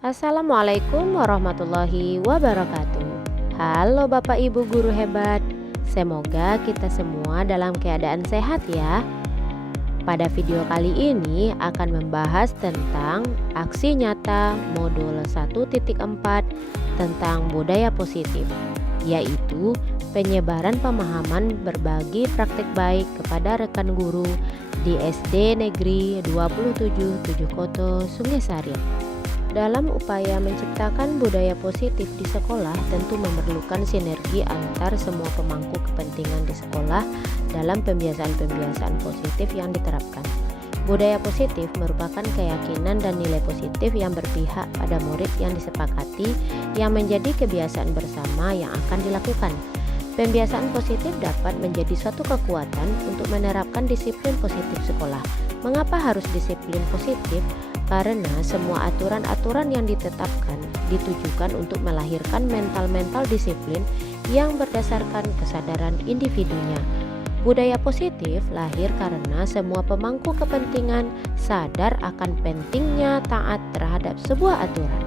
Assalamualaikum warahmatullahi wabarakatuh. Halo Bapak Ibu guru hebat. Semoga kita semua dalam keadaan sehat ya. Pada video kali ini akan membahas tentang aksi nyata modul 1.4 tentang budaya positif, yaitu penyebaran pemahaman berbagi praktik baik kepada rekan guru di SD Negeri 27 Tujuhkoto, Sungai Sari. Dalam upaya menciptakan budaya positif di sekolah, tentu memerlukan sinergi antar semua pemangku kepentingan di sekolah dalam pembiasaan-pembiasaan positif yang diterapkan. Budaya positif merupakan keyakinan dan nilai positif yang berpihak pada murid yang disepakati, yang menjadi kebiasaan bersama yang akan dilakukan. Pembiasaan positif dapat menjadi suatu kekuatan untuk menerapkan disiplin positif sekolah. Mengapa harus disiplin positif? Karena semua aturan-aturan yang ditetapkan ditujukan untuk melahirkan mental-mental disiplin yang berdasarkan kesadaran individunya. Budaya positif lahir karena semua pemangku kepentingan sadar akan pentingnya taat terhadap sebuah aturan.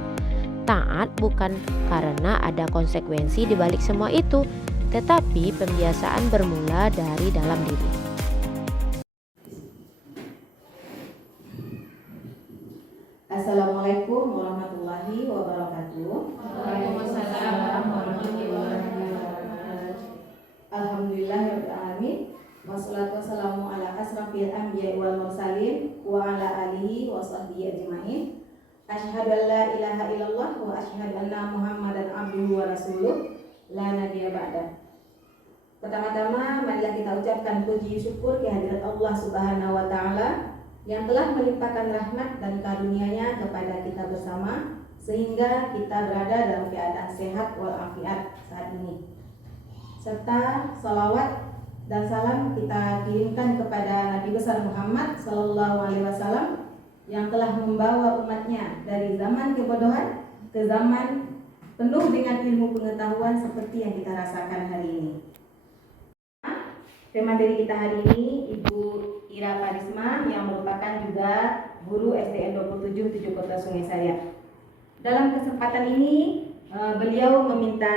Taat bukan karena ada konsekuensi di balik semua itu, tetapi pembiasaan bermula dari dalam diri. Assalamualaikum warahmatullahi wabarakatuh. Waalaikumsalam warahmatullahi wabarakatuh. Alhamdulillahirabbil alamin. Wassalatu wassalamu ala asrafil anbiya'i wal mursalin wa ala alihi wa sahbihi ajmain. Asyhadu an la ilaha illallah wa asyhadu anna Muhammadan abduhu wa rasuluh la nabiyya ba'da. Pertama-tama marilah kita ucapkan puji syukur kehadirat Allah Subhanahu wa taala yang telah melimpahkan rahmat dan karunia-Nya kepada kita bersama sehingga kita berada dalam keadaan sehat walafiat saat ini. Serta salawat dan salam kita kirimkan kepada Nabi besar Muhammad Sallallahu Alaihi Wasallam yang telah membawa umatnya dari zaman kebodohan ke zaman penuh dengan ilmu pengetahuan seperti yang kita rasakan hari ini. Pemateri kita hari ini Ibu Ira Parisma yang merupakan juga guru SDN 27 Tujuhkoto Sungai Sari. Dalam kesempatan ini beliau meminta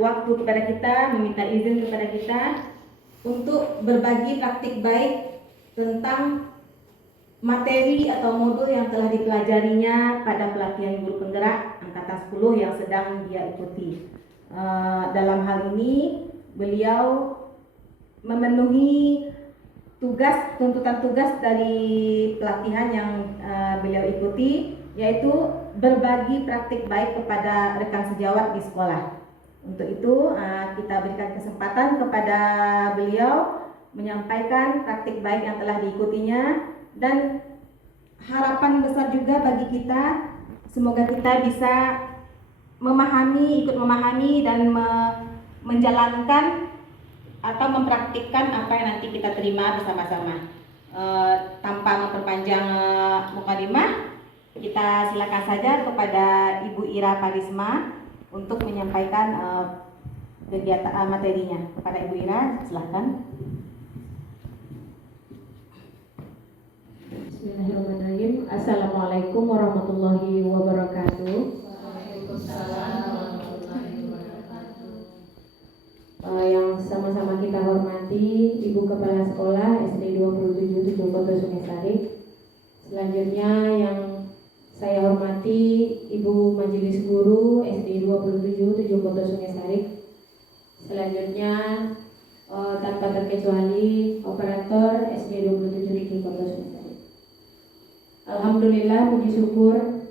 waktu kepada kita, meminta izin kepada kita untuk berbagi praktik baik tentang materi atau modul yang telah dipelajarinya pada pelatihan guru penggerak angkatan 10 yang sedang dia ikuti. Dalam hal ini beliau memenuhi tuntutan tugas dari pelatihan yang beliau ikuti, yaitu berbagi praktik baik kepada rekan sejawat di sekolah. Untuk itu kita berikan kesempatan kepada beliau menyampaikan praktik baik yang telah diikutinya, dan harapan besar juga bagi kita, semoga kita bisa ikut memahami dan menjalankan atau mempraktikkan apa yang nanti kita terima bersama-sama. Tanpa memperpanjang mukadimah, kita silakan saja kepada Ibu Ira Parisma untuk menyampaikan kegiatan materinya. Kepada Ibu Ira, silakan. Bismillahirrahmanirrahim. Assalamualaikum warahmatullahi wabarakatuh. Waalaikumsalam warahmatullahi wabarakatuh. Yang sama-sama kita hormati Ibu Kepala Sekolah SD 27 Tujuhkoto Sungai Sari. Selanjutnya yang saya hormati Ibu Majelis Guru SD 27 Tujuhkoto Sungai Sari. Selanjutnya tanpa terkecuali operator SD 27 Tujuhkoto Sungai Sari. Alhamdulillah, puji syukur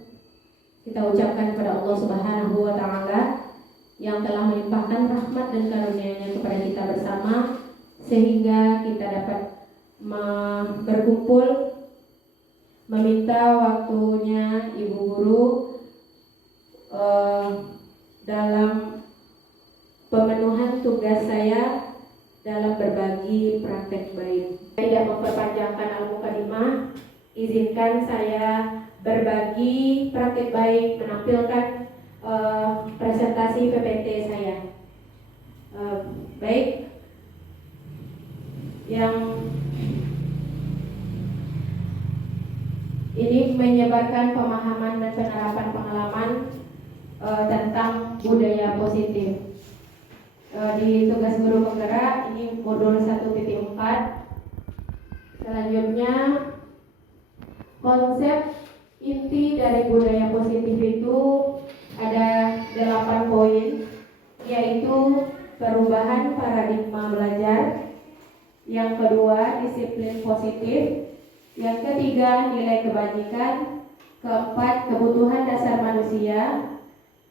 kita ucapkan kepada Allah Subhanahu wa taala yang telah melimpahkan rahmat dan karunia-Nya kepada kita bersama sehingga kita dapat berkumpul, meminta waktunya Ibu Guru dalam pemenuhan tugas saya dalam berbagi praktek baik. Tidak memperpanjangkan al-mukadimah, izinkan saya berbagi praktek baik, menampilkan presentasi PPT saya. Baik, yang ini menyebarkan pemahaman dan penerapan pengalaman budaya positif. Di tugas guru penggerak ini modul 1.4. Selanjutnya, konsep inti dari budaya positif itu ada 8 poin, yaitu perubahan paradigma belajar, yang kedua disiplin positif, yang ketiga nilai kebajikan, keempat kebutuhan dasar manusia,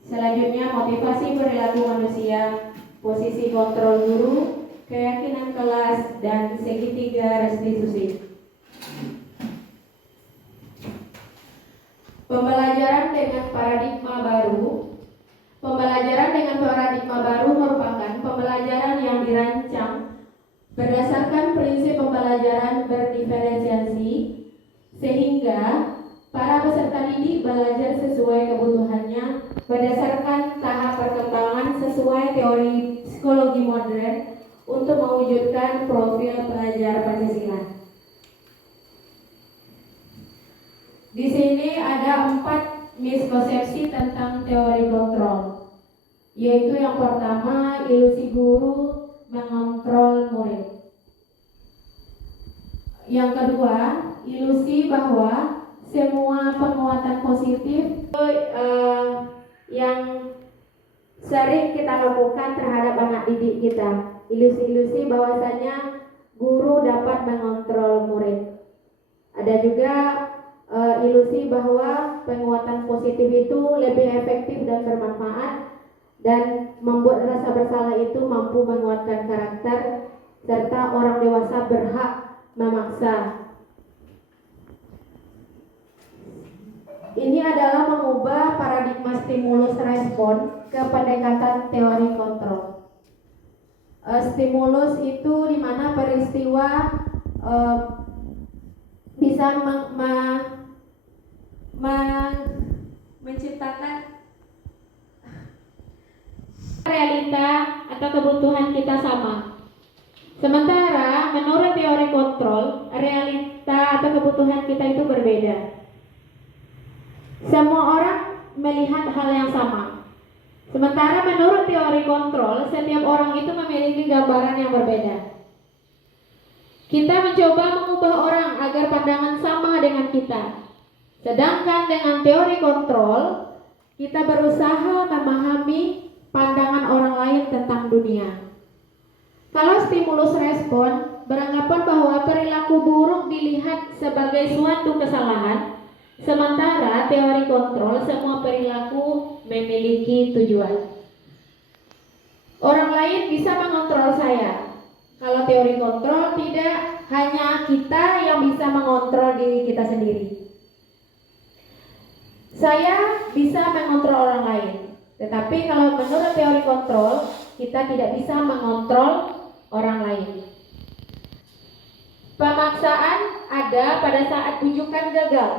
selanjutnya motivasi perilaku manusia, posisi kontrol guru, keyakinan kelas, dan segitiga restitusi. Pembelajaran dengan paradigma baru. Pembelajaran dengan paradigma baru merupakan pembelajaran yang dirancang berdasarkan prinsip pembelajaran berdiferensiasi, sehingga para peserta didik belajar sesuai kebutuhannya berdasarkan tahap perkembangan sesuai teori psikologi modern untuk mewujudkan profil pelajar Pancasila. Di sini ada 4 miskonsepsi tentang teori kontrol, yaitu yang pertama, ilusi guru mengontrol murid. Yang kedua, ilusi bahwa semua penguatan positif yang sering kita lakukan terhadap anak didik kita. Ilusi-ilusi bahwasanya guru dapat mengontrol murid. Ada juga ilusi bahwa penguatan positif itu lebih efektif dan bermanfaat, dan membuat rasa bersalah itu mampu menguatkan karakter, serta orang dewasa berhak memaksa. Ini adalah mengubah paradigma stimulus respon ke pendekatan teori kontrol. Stimulus itu di mana peristiwa bisa menciptakan realita atau kebutuhan kita sama. Sementara menurut teori kontrol, realita atau kebutuhan kita itu berbeda. Semua orang melihat hal yang sama. Sementara menurut teori kontrol, setiap orang itu memiliki gambaran yang berbeda. Kita mencoba mengubah orang agar pandangan sama dengan kita. Sedangkan dengan teori kontrol, kita berusaha memahami pandangan orang lain tentang dunia. Kalau stimulus respon beranggapan bahwa perilaku buruk dilihat sebagai suatu kesalahan, sementara teori kontrol semua perilaku memiliki tujuan. Orang lain bisa mengontrol saya. Kalau teori kontrol tidak, hanya kita yang bisa mengontrol diri kita sendiri. Saya bisa mengontrol orang lain, tetapi kalau menurut teori kontrol, kita tidak bisa mengontrol orang lain. Pemaksaan ada pada saat bujukan gagal.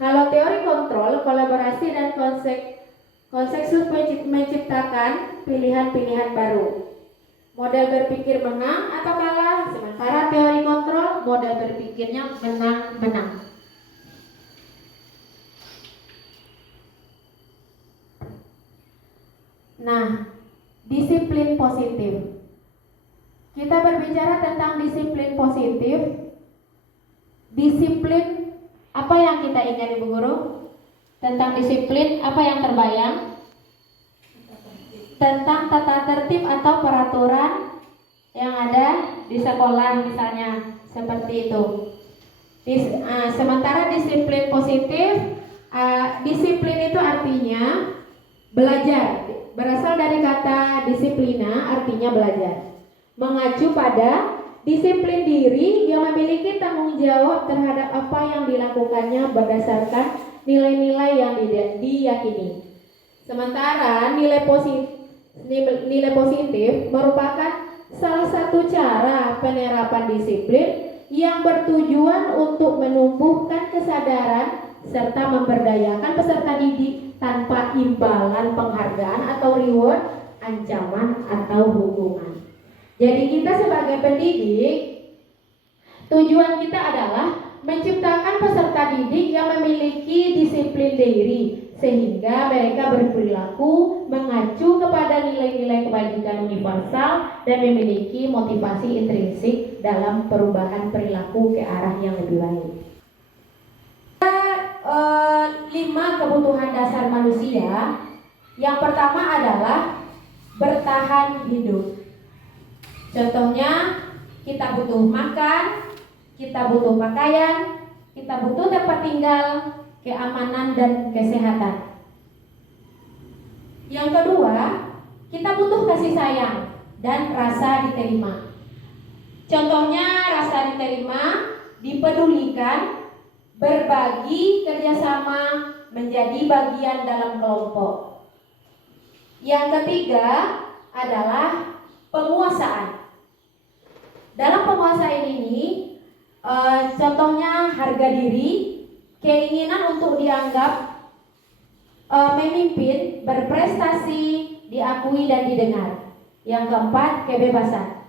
Kalau teori kontrol, kolaborasi dan konsensus menciptakan pilihan-pilihan baru. Model berpikir menang atau kalah, sementara teori kontrol model berpikirnya menang-menang. Nah, disiplin positif. Kita berbicara tentang disiplin positif. Disiplin, apa yang kita ingat Ibu Guru? Tentang disiplin, apa yang terbayang? Tentang tata tertib atau peraturan yang ada di sekolah misalnya, seperti itu. Sementara disiplin positif, disiplin itu artinya belajar. Berasal dari kata disiplina, artinya belajar. Mengacu pada disiplin diri yang memiliki tanggung jawab terhadap apa yang dilakukannya berdasarkan nilai-nilai yang diyakini. Sementara nilai positif merupakan salah satu cara penerapan disiplin yang bertujuan untuk menumbuhkan kesadaran serta memberdayakan peserta didik tanpa imbalan penghargaan atau reward, ancaman atau hukuman. Jadi kita sebagai pendidik, tujuan kita adalah menciptakan peserta didik yang memiliki disiplin diri sehingga mereka berperilaku mengacu kepada nilai-nilai kebajikan universal dan memiliki motivasi intrinsik dalam perubahan perilaku ke arah yang lebih baik. 5 kebutuhan dasar manusia. Yang pertama adalah bertahan hidup. Contohnya, kita butuh makan, kita butuh pakaian, kita butuh tempat tinggal, keamanan dan kesehatan. Yang kedua, kita butuh kasih sayang dan rasa diterima. Contohnya rasa diterima, dipedulikan, berbagi, kerjasama, menjadi bagian dalam kelompok. Yang ketiga adalah penguasaan. Dalam penguasaan ini, contohnya harga diri, keinginan untuk dianggap memimpin, berprestasi, diakui dan didengar. Yang keempat, kebebasan.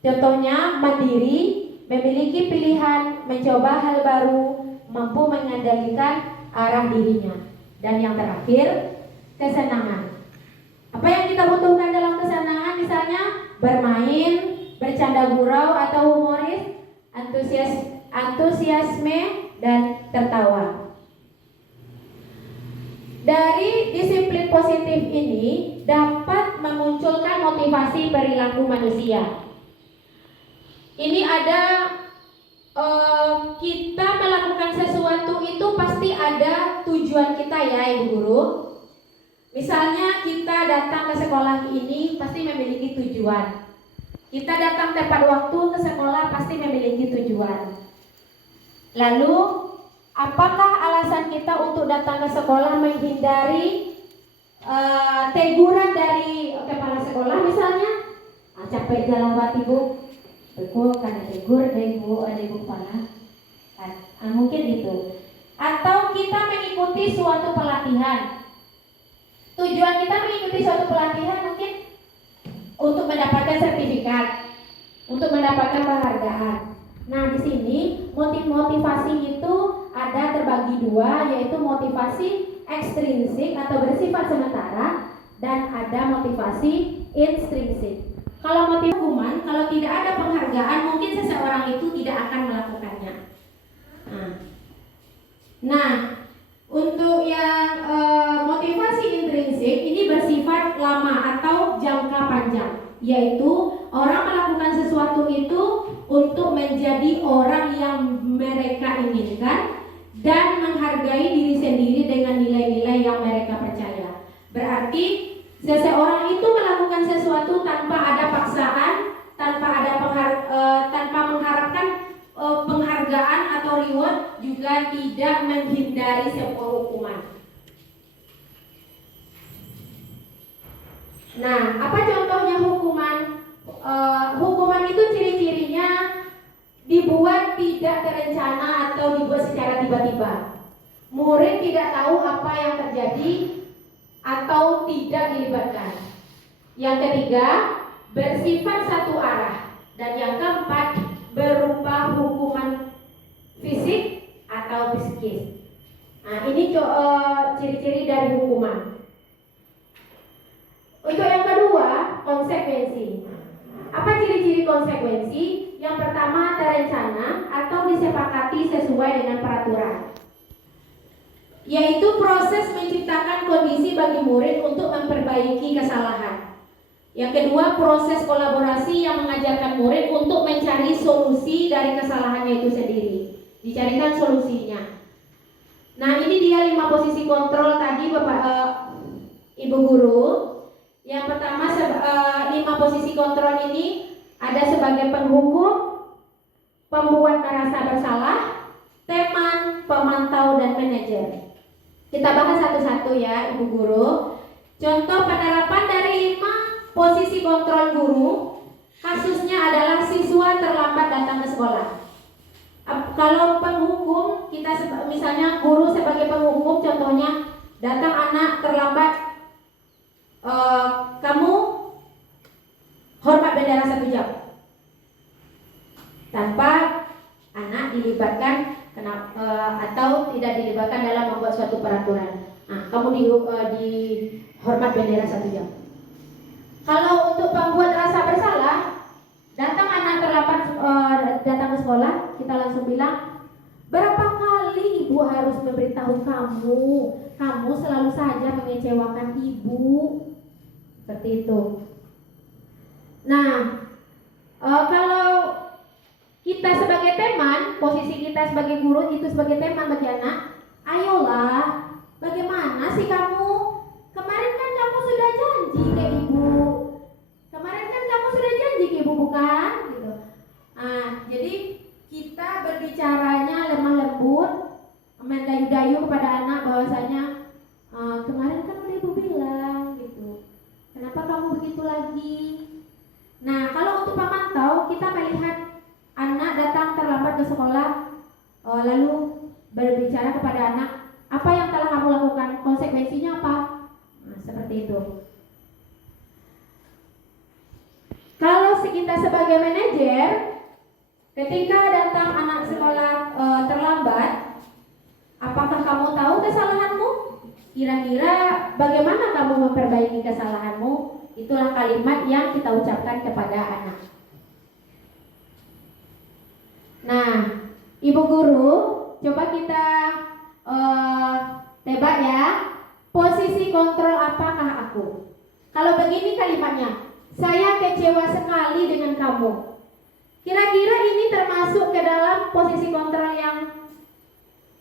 Contohnya mandiri, memiliki pilihan, mencoba hal baru, mampu mengendalikan arah dirinya. Dan yang terakhir, kesenangan. Apa yang kita butuhkan dalam kesenangan? Misalnya bermain, bercanda gurau atau humoris, antusiasme dan tertawa. Dari disiplin positif ini dapat memunculkan motivasi perilaku manusia. Ini ada kita melakukan sesuatu itu pasti ada tujuan kita ya Ibu Guru. Misalnya kita datang ke sekolah ini pasti memiliki tujuan. Kita datang tepat waktu ke sekolah pasti memiliki tujuan. Lalu, apakah alasan kita untuk datang ke sekolah menghindari teguran dari kepala sekolah misalnya? Capek jalan buat ibu, betul karena tegur dari ibu, ada ibu kepala. Mungkin itu. Atau kita mengikuti suatu pelatihan. Tujuan kita mengikuti suatu pelatihan mungkin untuk mendapatkan sertifikat, untuk mendapatkan penghargaan. Nah, di sini motivasi itu ada terbagi dua, yaitu motivasi ekstrinsik atau bersifat sementara dan ada motivasi intrinsik. Kalau motivasi hukuman, kalau tidak ada penghargaan, mungkin seseorang itu tidak akan melakukannya. Nah, untuk yang motivasi intrinsik ini bersifat lama atau jangka panjang, yaitu orang melakukan sesuatu itu untuk menjadi orang yang mereka inginkan dan menghargai diri sendiri dengan nilai-nilai yang mereka percaya. Berarti seseorang itu melakukan sesuatu tanpa ada paksaan, tanpa mengharapkan penghargaan atau reward, juga tidak menghindari sebuah hukuman. Nah, apa contohnya hukuman? Hukuman itu ciri-cirinya dibuat tidak terencana atau dibuat secara tiba-tiba. Murid tidak tahu apa yang terjadi atau tidak dilibatkan. Yang ketiga, bersifat satu arah. Dan yang keempat, berupa hukuman fisik atau psikis. Nah, ini ciri-ciri dari hukuman. Untuk yang kedua, konsekuensi. Apa ciri-ciri konsekuensi? Yang pertama, terencana atau disepakati sesuai dengan peraturan, yaitu proses menciptakan kondisi bagi murid untuk memperbaiki kesalahan. Yang kedua, proses kolaborasi yang mengajarkan murid untuk mencari solusi dari kesalahannya itu sendiri. Dicarikan solusinya. Nah, ini dia 5 posisi kontrol tadi Bapak Ibu Guru. Yang pertama, 5 posisi kontrol ini ada sebagai penghukum, pembuat merasa bersalah, teman, pemantau, dan manajer. Kita bahas satu-satu ya Ibu Guru. Contoh penerapan dari 5 posisi kontrol guru, kasusnya adalah siswa terlambat datang ke sekolah. Kalau penghukum, kita misalnya guru sebagai penghukum, contohnya datang anak terlambat, kamu hormat bendera 1 jam tanpa anak dilibatkan atau tidak dilibatkan dalam membuat suatu peraturan. Nah, kamu dihormat bendera 1 jam. Kalau untuk pembuat rasa bersalah, datang anak terlambat datang ke sekolah, kita langsung bilang, berapa kali ibu harus memberitahu kamu, kamu selalu saja mengecewakan ibu, seperti itu. Nah, kalau kita sebagai teman, posisi kita sebagai guru itu sebagai teman bagi anak, ayolah, bagaimana sih kamu? Kemarin kan kamu sudah janji ke ibu. Kemarin kan kamu sudah janji ke ibu, bukan? Gitu. Nah, jadi kita berbicaranya lemah lembut, mendayu-dayu kepada anak bahwasanya kemarin kan udah ibu bilang gitu. Kenapa kamu begitu lagi? Nah, kalau untuk pemantau, kita melihat anak datang terlambat ke sekolah, lalu berbicara kepada anak, apa yang telah kamu lakukan, konsekuensinya apa? Nah, seperti itu. Kalau kita sebagai manajer, ketika datang anak sekolah terlambat, apakah kamu tahu kesalahanmu? Kira-kira bagaimana kamu memperbaiki kesalahanmu? Itulah kalimat yang kita ucapkan kepada anak. Nah, ibu guru, coba kita tebak ya, posisi kontrol apakah aku? Kalau begini kalimatnya, saya kecewa sekali dengan kamu. Kira-kira ini termasuk ke dalam posisi kontrol yang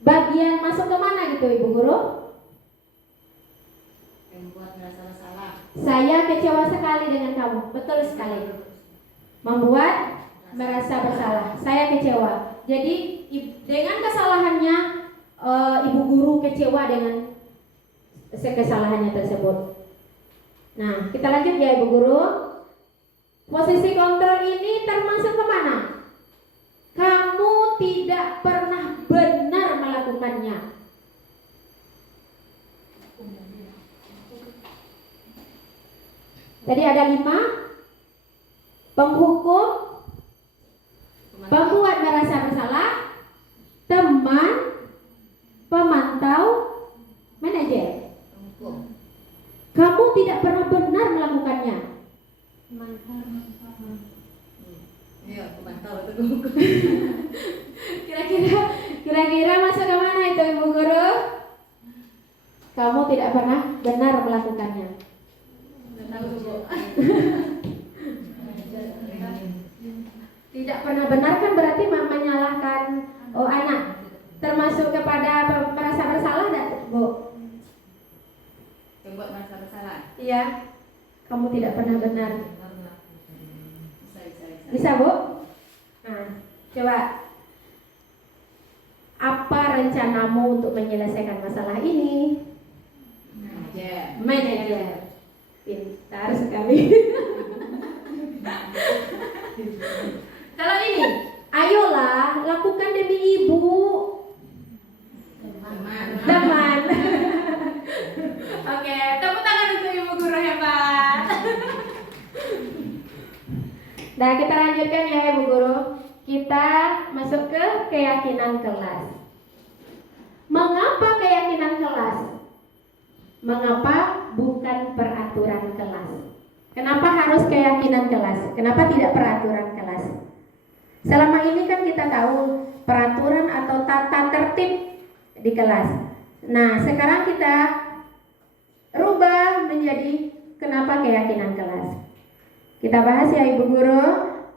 bagian masuk ke mana gitu ibu guru? Membuat merasa bersalah. Saya kecewa sekali dengan kamu, betul sekali. Membuat merasa bersalah, saya kecewa. Jadi dengan kesalahannya ibu guru kecewa dengan kesalahannya tersebut. Nah, kita lanjut ya ibu guru. Posisi kontrol ini termasuk kemana? Kamu tidak pernah benar melakukannya. Tadi ada 5. Penghukum, pembuat merasa bersalah, teman, pemantau, manajer. Kamu tidak pernah benar melakukannya. Iya, pemantau itu. Kira-kira masuk ke mana itu ibu guru? Kamu tidak pernah benar melakukannya. Tidak pernah benar kan berarti menyalahkan anak, termasuk kepada merasa bersalah dan bu? Membuat merasa bersalah. Iya, kamu tidak pernah benar. Bisa. Bisa bu? Nah, coba apa rencanamu untuk menyelesaikan masalah ini? Manajer. Pintar sekali. Kalau ini, ayolah lakukan demi ibu. Teman. Oke, tepuk tangan untuk ibu guru hebat. Nah, kita lanjutkan ya ibu guru. Kita masuk ke keyakinan kelas. Mengapa keyakinan kelas? Mengapa bukan peraturan kelas? Kenapa harus keyakinan kelas? Kenapa tidak peraturan kelas? Selama ini kan kita tahu peraturan atau tata tertib di kelas. Nah, sekarang kita rubah menjadi kenapa keyakinan kelas. Kita bahas ya Ibu Guru.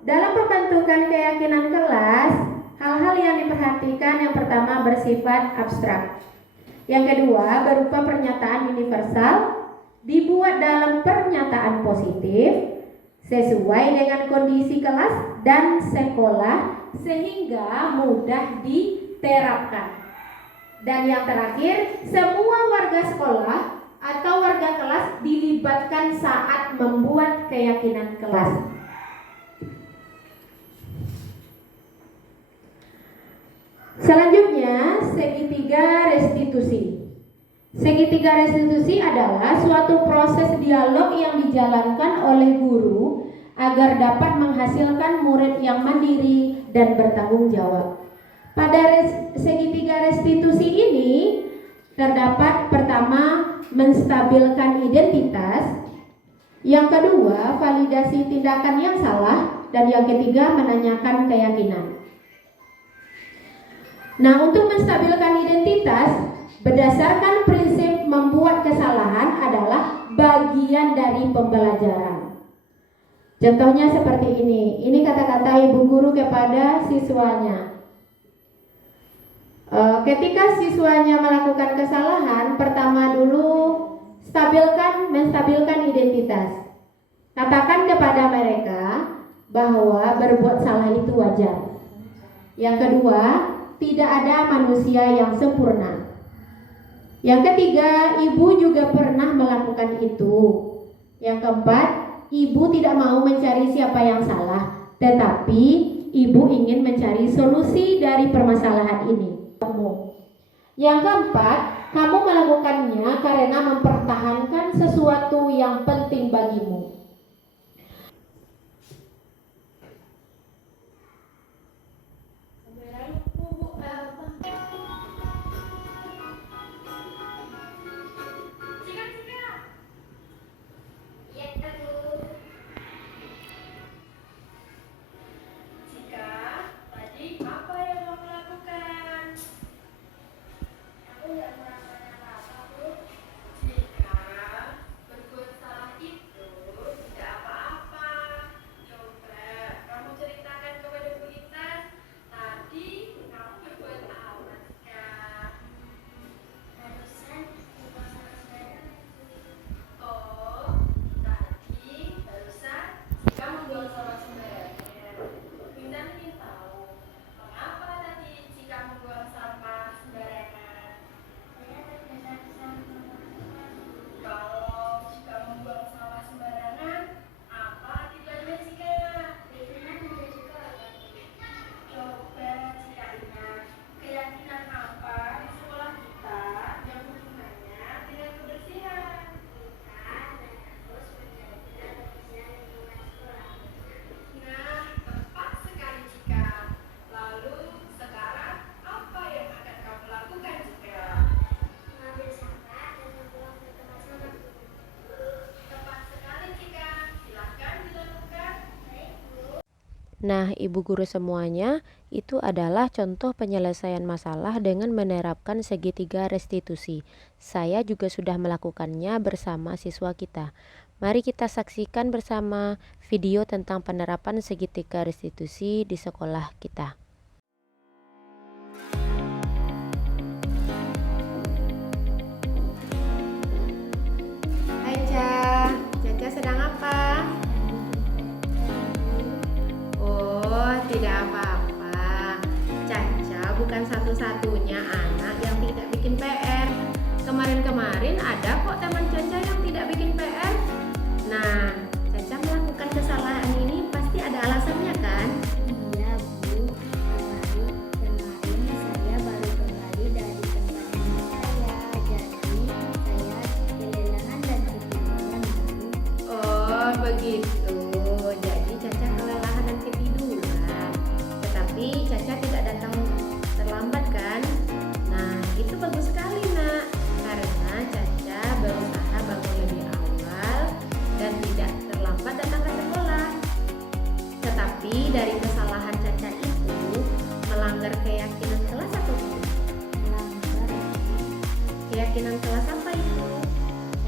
Dalam pembentukan keyakinan kelas, hal-hal yang diperhatikan yang pertama bersifat abstrak. Yang kedua berupa pernyataan universal, dibuat dalam pernyataan positif, sesuai dengan kondisi kelas dan sekolah sehingga mudah diterapkan. Dan yang terakhir, semua warga sekolah atau warga kelas dilibatkan saat membuat keyakinan kelas. Selanjutnya, segitiga restitusi. Segitiga restitusi adalah suatu proses dialog yang dijalankan oleh guru agar dapat menghasilkan murid yang mandiri dan bertanggung jawab. Pada segitiga restitusi ini terdapat pertama menstabilkan identitas, yang kedua validasi tindakan yang salah, dan yang ketiga menanyakan keyakinan. Nah, untuk menstabilkan identitas berdasarkan prinsip membuat kesalahan adalah bagian dari pembelajaran. Contohnya seperti ini. Ini kata-kata ibu guru kepada siswanya. Ketika siswanya melakukan kesalahan, pertama dulu menstabilkan identitas. Katakan kepada mereka bahwa berbuat salah itu wajar. Yang kedua, tidak ada manusia yang sempurna. Yang ketiga, ibu juga pernah melakukan itu. Yang keempat, ibu tidak mau mencari siapa yang salah, tetapi ibu ingin mencari solusi dari permasalahan ini. Yang keempat, kamu melakukannya karena mempertahankan sesuatu yang penting bagimu. Nah, ibu guru semuanya, itu adalah contoh penyelesaian masalah dengan menerapkan segitiga restitusi. Saya juga sudah melakukannya bersama siswa kita. Mari kita saksikan bersama video tentang penerapan segitiga restitusi di sekolah kita. Hai Caca sedang apa? Oh, tidak apa-apa. Caca bukan satu-satunya anak yang tidak bikin PR. Kemarin-kemarin ada kok teman Caca yang tidak bikin PR. Nah, Caca melakukan kesalahan ini pasti ada alasannya kan? Iya Bu, kemarin saya baru kembali dari tempat saya, jadi saya kelelahan dan ketiduran Bu. Oh, begitu. Jadi Caca kelelahan dan ketiduran. Tetapi Caca tidak datang terlambat kan? Nah, itu bagus sekali nak. Karena Caca berusaha bangun lebih awal dan tidak terlambat datang ke sekolah. Tetapi dari kesalahan Caca itu melanggar keyakinan kelas atau tidak? Melanggar, Keyakinan kelas apa itu?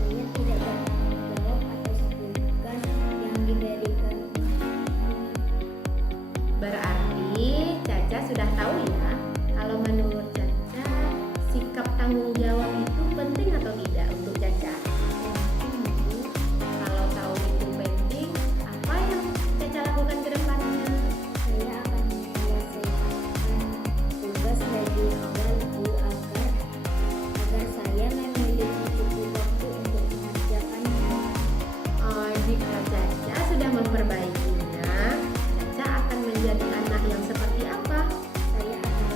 saya tidak bertanggung jawab atas tugas yang diberikan. Berarti Caca sudah tahu ya, kalau menurut Caca sikap tanggung jawab itu penting atau tidak untuk Caca? Penting Bu, Kalau tahu itu penting, apa yang Caca lakukan ke depannya? saya akan menyelesaikan tugas dari awal Bu agar saya memiliki cukup waktu untuk mengerjakannya. Jika Caca sudah memperbaikinya, Caca akan menjadi anak yang seperti apa? Saya akan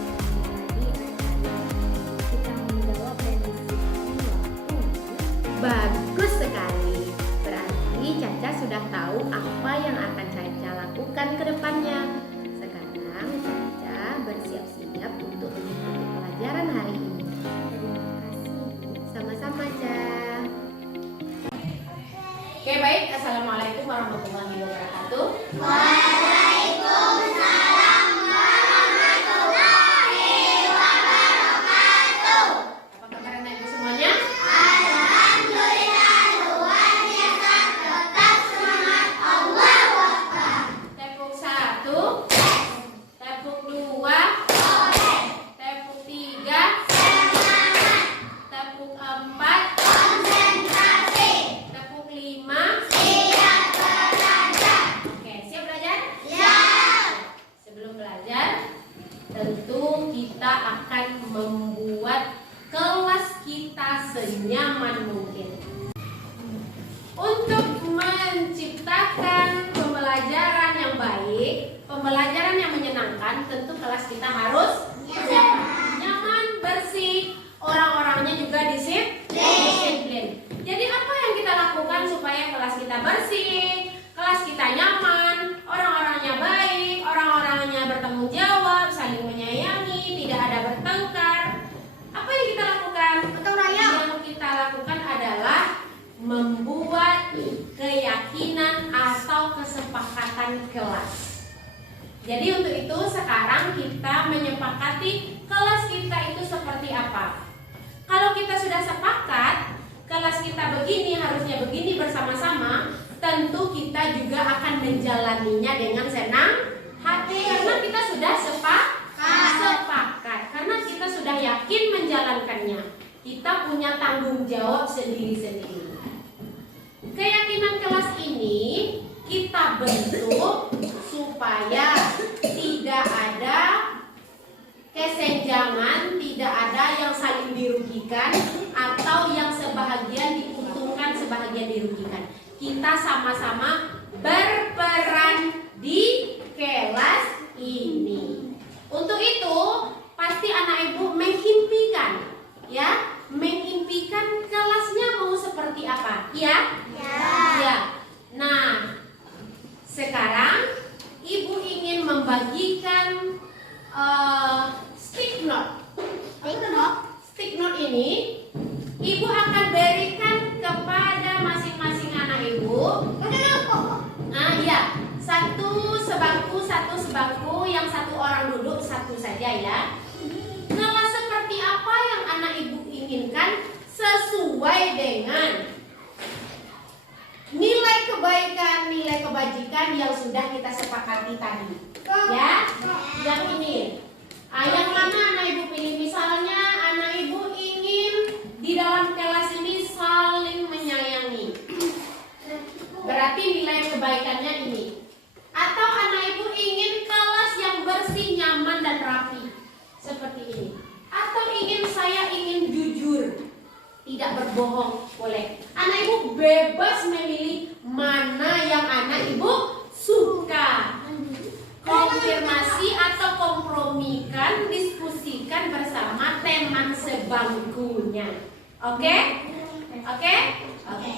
menjadi anak yang memiliki tanggung jawab dan disiplin waktu. Bagus sekali. Berarti Caca sudah tahu apa yang akan Caca lakukan ke depannya. Sekarang Caca bersiap-siap Oke, baik. Assalamualaikum warahmatullahi wabarakatuh. Apa kabar anak ibu semuanya? Tepuk 1, tepuk 2, tepuk 3, tepuk 4, tepuk 5. Oke, siap belajar? Sebelum belajar, tentu kita akan membuat kelas kita senyaman mungkin. Untuk menciptakan pembelajaran yang baik, pembelajaran yang menyenangkan, tentu kelas kita harus nyaman, bersih, orang-orangnya juga disiplin. Jadi apa yang kita lakukan supaya kelas kita bersih, kelas kita nyaman, orang-orangnya baik, orang-orangnya bertanggung jawab, saling menyayangi, tidak ada bertengkar? Apa yang kita lakukan? Yang kita lakukan adalah membuat keyakinan atau kesepakatan kelas. Jadi untuk itu sekarang kita menyepakati kelas kita itu seperti apa. Kalau kita sudah sepakat kelas kita begini, harusnya begini bersama-sama, tentu kita juga akan menjalaninya dengan senang hati karena kita sudah sepakat, karena kita sudah yakin menjalankannya. Kita punya tanggung jawab sendiri-sendiri. Keyakinan kelas ini kita bentuk supaya tidak ada kesenjangan, tidak ada yang saling dirugikan atau yang sebahagian diuntungkan, sebahagian dirugikan. Kita sama-sama berperan di kelas ini. Untuk itu pasti anak ibu mengimpikan, ya, mengimpikan kelasnya mau seperti apa, ya? Ya. Nah, sekarang ibu ingin membagikan stick note. Stick note ini ibu akan berikan kepada masing-masing anak ibu. Nah, ya, satu sebangku, yang satu orang duduk satu saja ya. Kelas seperti apa yang anak ibu inginkan sesuai dengan nilai kebaikan, nilai kebajikan yang sudah kita sepakati tadi. Ya, yang ini. Yang mana anak ibu pilih? Misalnya anak ibu ingin di dalam kelas ini saling menyayangi. Berarti nilai kebaikannya ini. Atau anak ibu ingin kelas yang bersih, nyaman dan rapi. Seperti ini. Atau saya ingin jujur, tidak berbohong, boleh. Anak ibu bebas memilih mana yang anak ibu suka. Konfirmasi atau kompromikan, diskusikan bersama teman sebangkunya. Oke? Oke? Oke.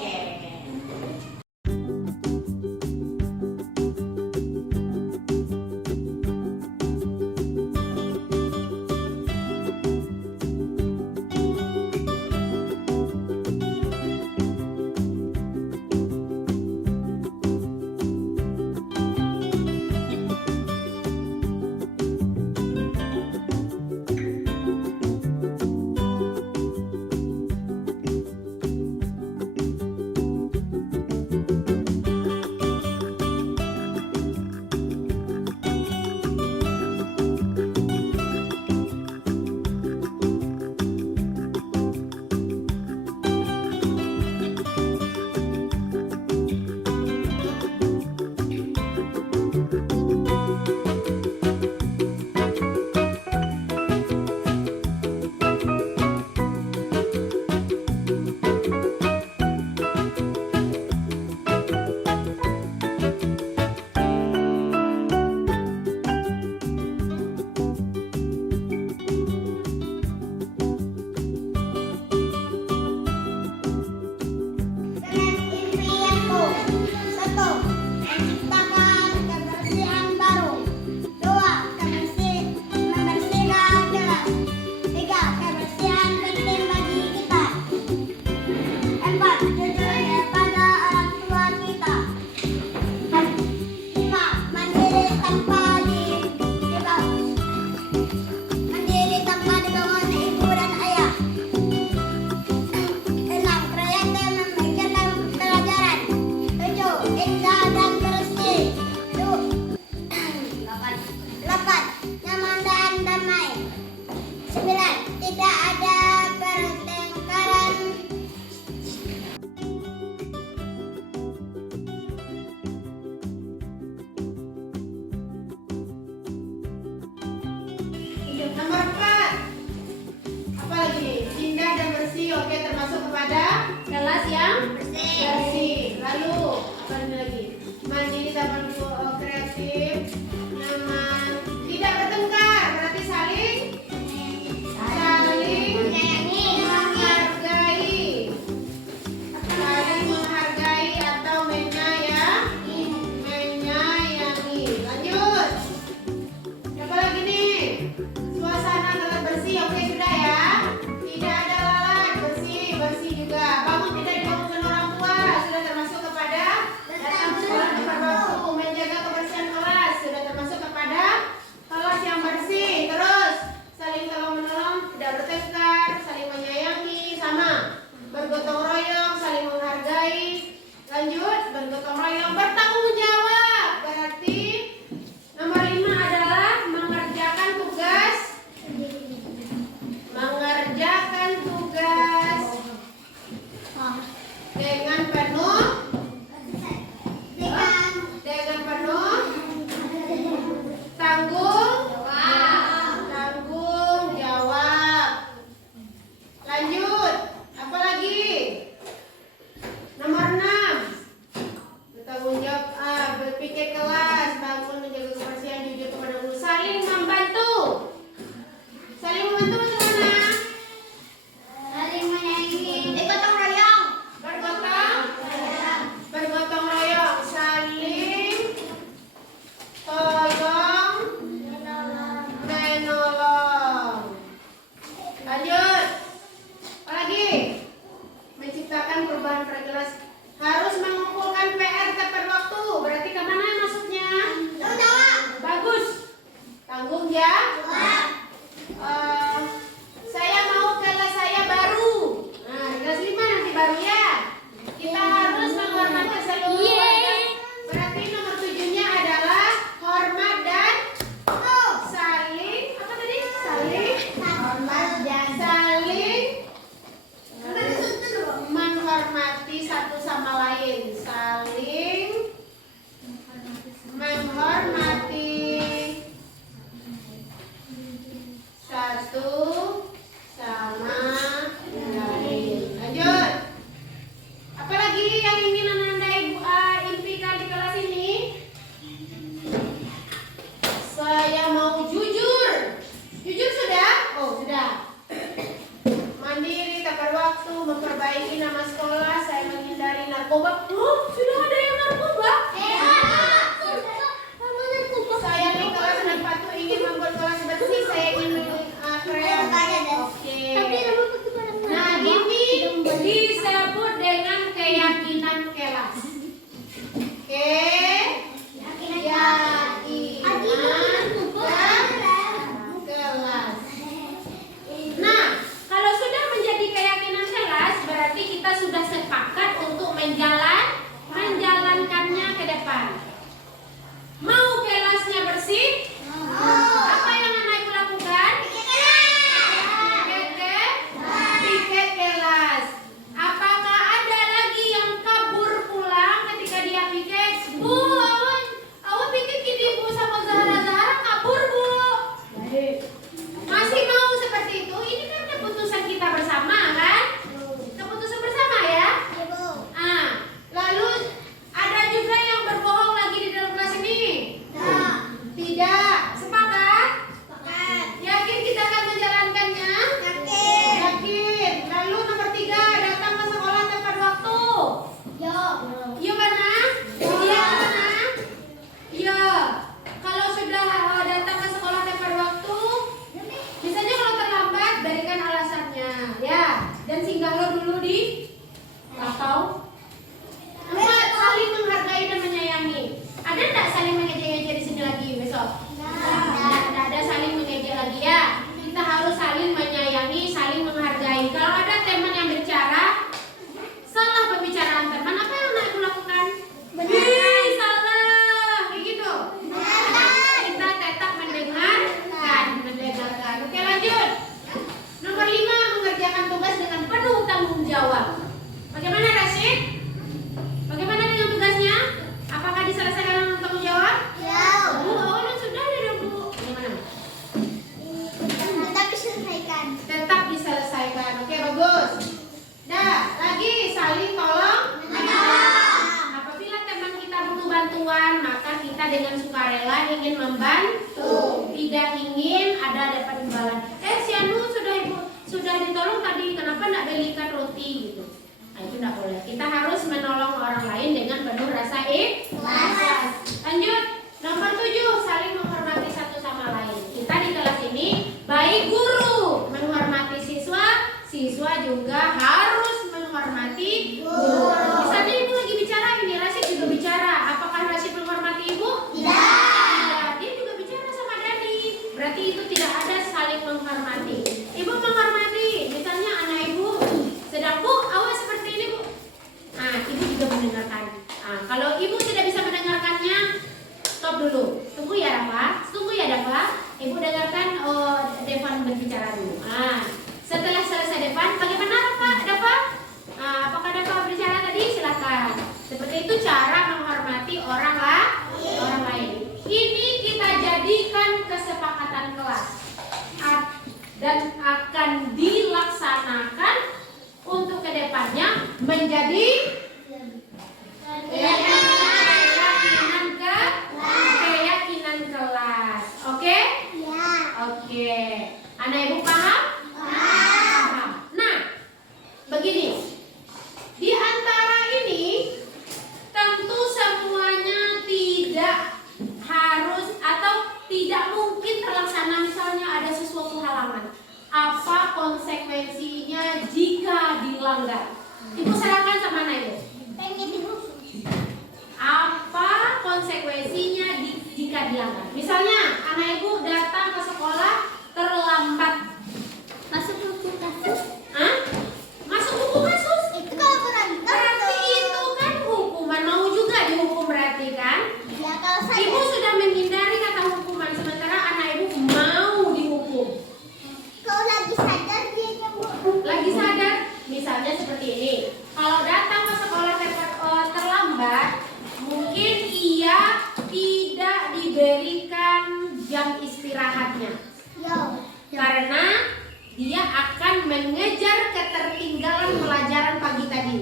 kepada kelas yang bersih. Lalu apa ini lagi? Mandiri, dapat kreatif, nyaman, tidak bertengkar, berarti saling menghargai atau menyayangi. Lanjut. Apa lagi nih? Suasana tetap bersih, oke sudah ya. Tidak ada lalat, bersih juga. Bangun tidak dibangunkan orang tua, sudah termasuk kepada datang sekolah tepat waktu, menjaga kebersihan kelas, sudah termasuk kepada kelas yang bersih. Terus saling tolong menolong, tidak bertengkar, saling menyayangi, sama. Bergotong royong, saling menghargai. Lanjut, bergotong royong, bertanggung jawab. Berarti nomor 5 adalah mengerjakan tugas dengan penuh tanggung jawab. Lanjut, apa lagi? Nomor 6 bertanggung jawab, berpikir kelas, bangun, menjaga kebersihan, jujur kepada guru, saling membantu. Saling membantu bagaimana? Bergotong royong, saling tolong menolong. Lanjut, apa lagi? Menciptakan perubahan pada kelas, harus mengumpulkan PR tepat waktu. Berarti kemana maksudnya? Bagus. Tanggung jawab. Saya mau kelas saya baru. Nah, di kelas 5 nanti baru ya. Kita harus menghormati seluruh warga. Berarti nomor 7-nya adalah hormat dan saling apa tadi? Saling menghormati satu sama lain. Saling menghormati satu sama lain. Lanjut. Apalagi yang ingin menandai impikan di kelas ini? Saya mau jujur. Jujur sudah? Oh sudah. Mandiri, tepat waktu, memperbaiki nama sekolah, saya menghindari narkoba. Oh sudah ada yang narkoba? Saya di kelas anak patuh, ingin membuat kelas bersih, saya ingin kreatif. Oke. Nah ini disebut dengan keyakinan kelas. Kelas. Nah, kalau sudah menjadi keyakinan kelas, berarti kita sudah sepakat untuk menjalankannya ke depan. Mau kelasnya bersih? Apa yang anak lakukan? Piket kelas. Apakah ada lagi yang kabur pulang ketika dia piket? kita dengan sukarela ingin membantu, tidak ingin ada dapat imbalan. Si Anu sudah ditolong tadi, kenapa tidak belikan roti gitu? Nah, itu tidak boleh. Kita harus menolong orang lain dengan penuh rasa ikhlas. Lanjut, nomor 7, saling menghormati satu sama lain. Kita di kelas ini baik guru menghormati siswa, siswa juga harus menghormati guru. Misalnya ibu lagi bicara, ini Rasyid juga bicara. Apakah Rasyid menghormati ibu? Tidak. Dia juga bicara sama Dani. Berarti itu tidak ada saling menghormati. Ibu menghormati, misalnya anak ibu sedang, Bu, awas seperti ini, Bu. Nah, ibu juga mendengarkan. Nah, kalau ibu tidak bisa mendengarkannya, stop dulu. Tunggu ya Rafa, tunggu ya Dafa. Ibu dengarkan Devan berbicara dulu. Nah, setelah selesai Devan, bagaimana Dafa? Apakah Dafa berbicara tadi? Silakan. Seperti itu cara menghormati orang lain. Ini kita jadikan kesepakatan kelas dan akan dilaksanakan untuk kedepannya menjadi keyakinan kelas. Oke? Oke. Anak ibu paham? Paham. Nah, begini. Di antara ini tentu semuanya tidak harus atau tidak mungkin terlaksana. Misalnya ada sesuatu halangan. Apa konsekuensinya jika dilanggar? Ibu serahkan sama anak ibu. Apa konsekuensinya jika dilanggar? Misalnya anak ibu datang ke sekolah terlambat. Masuk buku kasus. Hah? Masuk buku kasus? Itu kalau berantem. Berarti itu kan hukuman, mau juga dihukum berarti kan? Ya kalau saya. Ibu sudah menghindari kata hukuman, sementara anak ibu mau dihukum. Kalau lagi sadar dia nyebut. Lagi sadar, misalnya seperti ini. Kalau datang ke sekolah terlambat, mungkin ia tidak diberikan jam istirahatnya. Karena dia akan mengejar ketertinggalan pelajaran pagi tadi.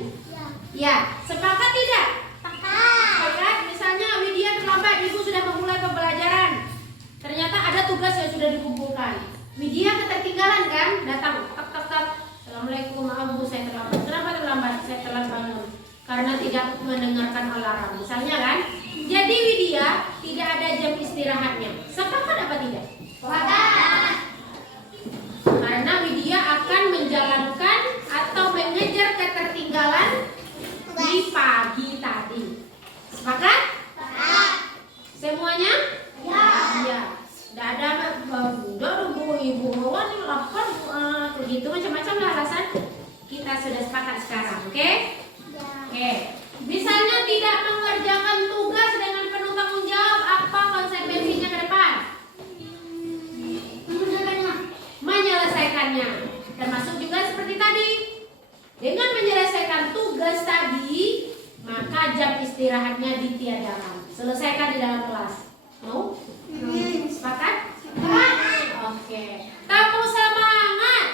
Ya, sepakat tidak? Sepakat. Misalnya Widya terlambat, ibu sudah memulai pembelajaran. Ternyata ada tugas yang sudah dikumpulkan. Widya ketertinggalan kan? Datang, tak. Assalamualaikum, maaf Bu, saya terlambat. Kenapa terlambat? Saya telat bangun karena tidak mendengarkan alarm. Misalnya kan? Jadi Widya tidak ada jam istirahatnya. Sepakat apa tidak? Sepakat. Karena Widya akan menjalankan atau mengejar ketertinggalan di pagi tadi. Sepakat? Sepakat. Semuanya? Ya. Iya. Tidak ada ibu ini lapar begitu macam-macam lah alasan. Kita sudah sepakat sekarang, oke? Oke. Misalnya tidak mengerjakan tugas dengan penuh tanggung jawab, apa konsekuensinya ke depan? Menyelesaikannya. Termasuk juga seperti tadi. Dengan menyelesaikan tugas tadi, maka jam istirahatnya ditiadakan. Selesaikan di dalam kelas. Mau? Sepakat? Oke. Tepuk semangat.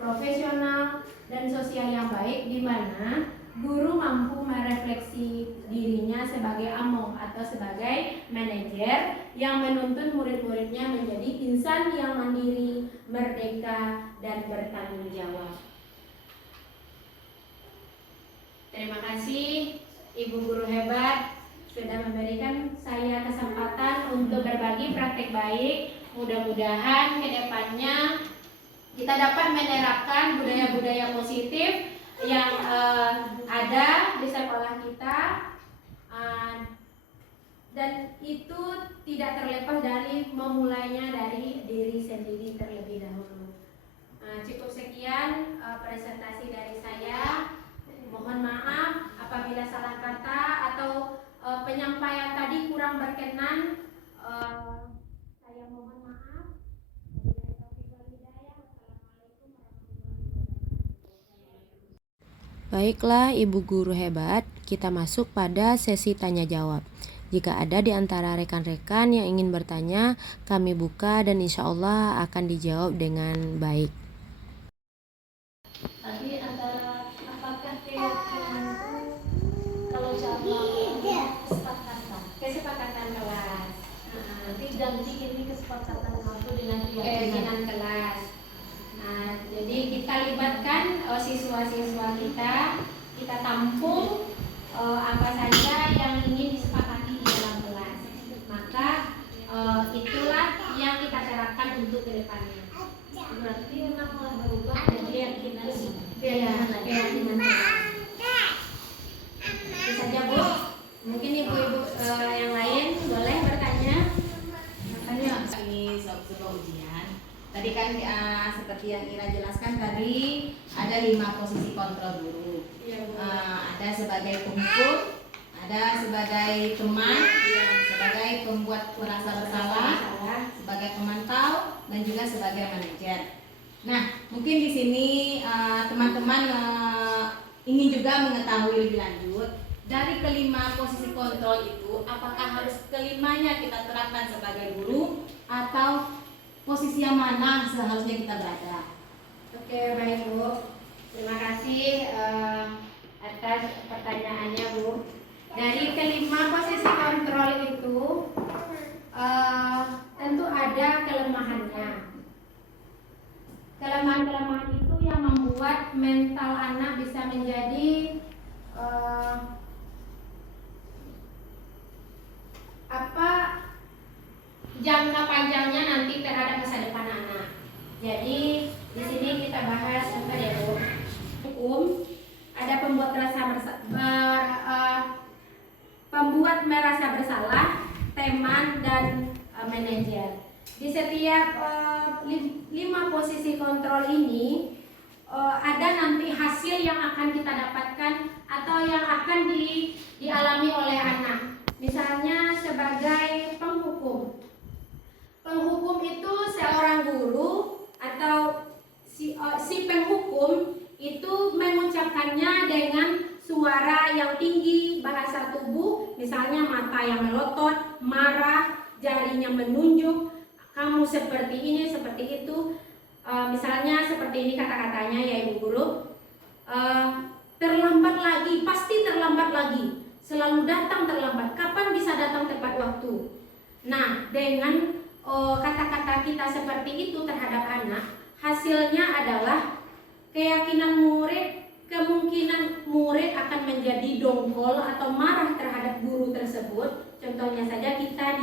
profesional, dan sosial yang baik, di mana guru mampu merefleksi dirinya sebagai among atau sebagai manajer yang menuntun murid-muridnya menjadi insan yang mandiri, merdeka, dan bertanggung jawab. Terima kasih Ibu Guru Hebat sudah memberikan saya kesempatan untuk berbagi praktek baik. Mudah-mudahan ke depannya kita dapat menerapkan budaya-budaya positif yang ada di sekolah kita, dan itu tidak terlepas dari memulainya dari diri sendiri terlebih dahulu. Cukup sekian presentasi dari saya. Mohon maaf apabila salah kata atau penyampaian tadi kurang berkenan. Saya mohon maaf. Baiklah Ibu Guru Hebat, kita masuk pada sesi tanya jawab. Jika ada di antara rekan-rekan yang ingin bertanya, kami buka dan insya Allah akan dijawab dengan baik. Tadi antara apakah keyakinanku kalau kesepakatan kelas. Nanti ganti ini kesepakatan kamu dengan Keyakinan kelas. Nah, jadi kita libatkan siswa-siswa kita tampung apa saja yang ingin disepakati di dalam kelas. Maka itulah yang kita terapkan untuk kedepannya. berarti memang mulai berubah dari keyakinan Keyakinan kelas. Itu saja Bu. Mungkin ibu-ibu yang lain boleh bertanya. Makanya ini sebuah ujian. Tadi kan seperti yang Ira jelaskan tadi ada 5 posisi kontrol guru. Ada sebagai penghukum, ada sebagai teman, sebagai pembuat merasa bersalah, sebagai pemantau, dan juga sebagai manajer. Nah, mungkin di sini teman-teman ingin juga mengetahui lebih lanjut dari kelima posisi kontrol itu, apakah harus kelimanya kita terapkan sebagai guru atau posisi yang mana seharusnya kita berada? Oke, baik Bu. Terima kasih atas pertanyaannya Bu. Dari kelima posisi kontrol itu tentu ada kelemahannya. Kelemahan-kelemahan itu yang membuat mental anak bisa menjadi jangka panjangnya nanti terhadap masa depan anak. Jadi di sini kita bahas apa ya Bu? Hukum, ada pembuat merasa bersalah, teman, dan manajer. Di setiap 5 posisi kontrol ini ada nanti hasil yang akan kita dapatkan atau yang akan dialami oleh anak. Misalnya sebagai penghukum. Penghukum itu seorang guru atau si penghukum itu mengucapkannya dengan suara yang tinggi, bahasa tubuh, misalnya mata yang melotot, marah, jarinya menunjuk, kamu seperti ini, seperti itu. Misalnya seperti ini kata-katanya ya Ibu Guru. Terlambat lagi, pasti terlambat lagi. Selalu datang terlambat. Kapan bisa datang tepat waktu? Nah, dengan kata-kata kita seperti itu terhadap anak, hasilnya adalah kemungkinan murid akan menjadi dongkol atau marah terhadap guru tersebut. Contohnya saja kita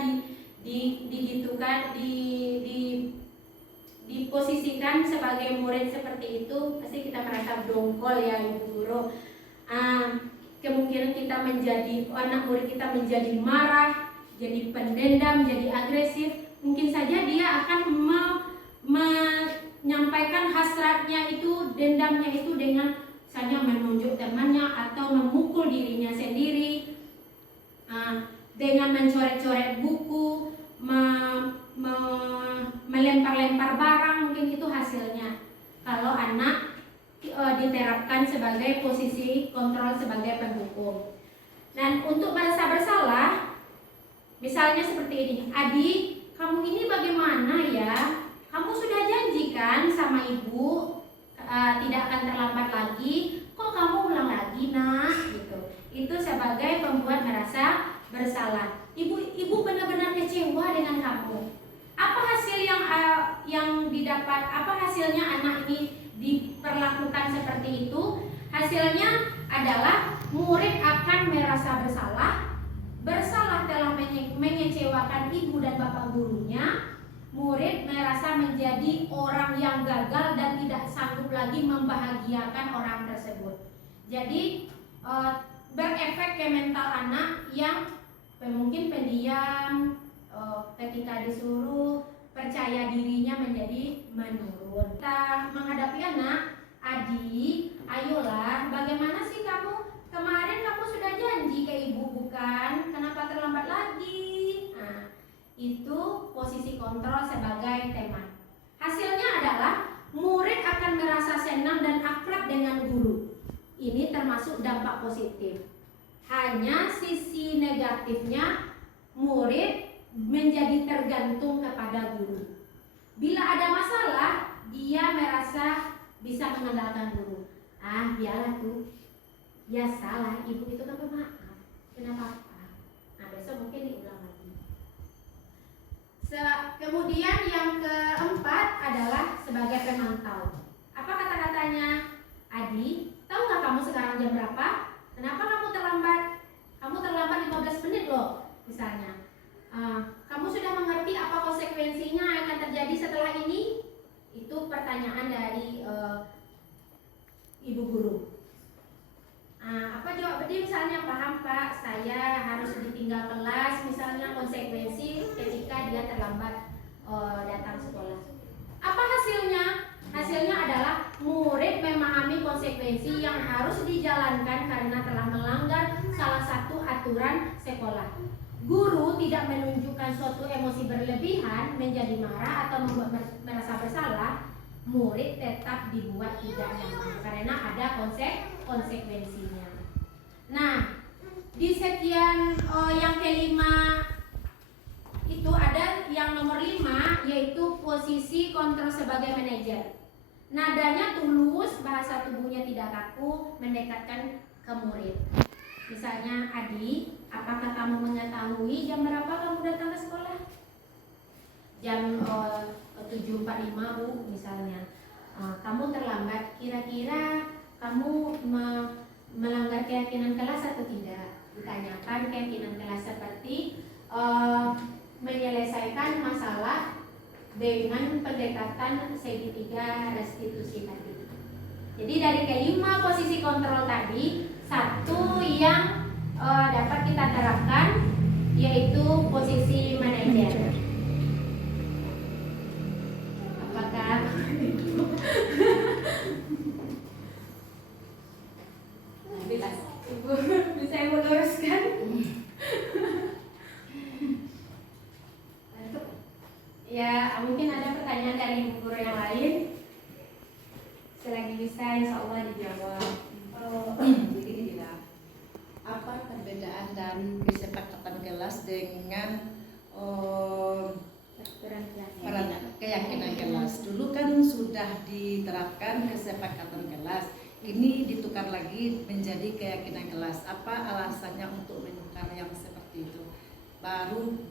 diposisikan sebagai murid seperti itu, pasti kita merasa dongkol ya Ibu Guru. Kemungkinan kita anak murid kita menjadi marah, jadi pendendam, jadi agresif. Mungkin saja dia akan menyampaikan hasratnya itu, dendamnya itu dengan misalnya menunjuk temannya atau memukul dirinya sendiri, dengan mencoret-coret buku, melempar-lempar barang. Mungkin itu hasilnya kalau anak diterapkan sebagai posisi kontrol sebagai penghukum. Dan untuk merasa bersalah, misalnya seperti ini, adik, kamu ini bagaimana ya? Kamu sudah janjikan sama ibu yang didapat, apa hasilnya anak ini diperlakukan seperti itu? Hasilnya adalah murid akan merasa bersalah telah mengecewakan ibu dan bapak gurunya. Murid merasa menjadi orang yang gagal dan tidak sanggup lagi membahagiakan orang tersebut. Jadi berefek ke mental anak yang mungkin pendiam, ketika disuruh percaya dirinya menjadi menurun. Kita menghadapi anak, Adi, ayolah, bagaimana sih kamu? Kemarin kamu sudah janji ke ibu bukan? Kenapa terlambat lagi? Nah, itu posisi kontrol sebagai teman. Hasilnya adalah murid akan merasa senang dan akrab dengan guru. Ini termasuk dampak positif. Hanya sisi negatifnya, murid menjadi tergantung kepada guru. Bila ada masalah, dia merasa bisa mengandalkan guru. Biarlah tuh, ya salah, ibu itu kan pemaaf, kenapa? Nah, besok mungkin diulang lagi. Kemudian yang keempat adalah sebagai pemantau. Apa kata-katanya? Adi, tahu nggak kamu sekarang jam berapa? Kenapa kamu terlambat? Kamu terlambat 15 menit loh, misalnya. Kamu sudah mengerti apa konsekuensinya yang akan terjadi setelah ini? Itu pertanyaan dari ibu guru. Apa jawab dia? Misalnya, paham Pak, saya harus ditinggal kelas, misalnya konsekuensi ketika dia terlambat datang sekolah. Apa hasilnya? Hasilnya adalah murid memahami konsekuensi yang harus dijalankan karena telah melanggar salah satu aturan sekolah. Guru tidak menunjukkan suatu emosi berlebihan, menjadi marah atau membuat merasa bersalah. Murid tetap dibuat tidak nyaman karena ada konsekuensinya. Nah, di sekian yang kelima itu ada yang nomor 5, yaitu posisi kontrol sebagai manajer. Nadanya tulus, bahasa tubuhnya tidak kaku, mendekatkan ke murid. Misalnya, Adi, apakah kamu mengetahui jam berapa kamu datang ke sekolah? Jam 7.45 Bu, misalnya. Kamu terlambat, kira-kira kamu melanggar keyakinan kelas atau tidak? Ditanyakan keyakinan kelas seperti menyelesaikan masalah dengan pendekatan segitiga restitusi tadi. Jadi dari kelima posisi kontrol tadi, satu yang dapat kita terapkan yaitu posisi manajer. Apakah Ibu bisa Ibu luruskan? Ya, mungkin ada pertanyaan dari ibu guru yang lain. Selagi bisa, insya Allah dijawab. Jadi apa perbedaan dari kesepakatan kelas dengan keyakinan kelas? Dulu kan sudah diterapkan kesepakatan kelas, ini ditukar lagi menjadi keyakinan kelas. Apa alasannya untuk menukar yang seperti itu? Baru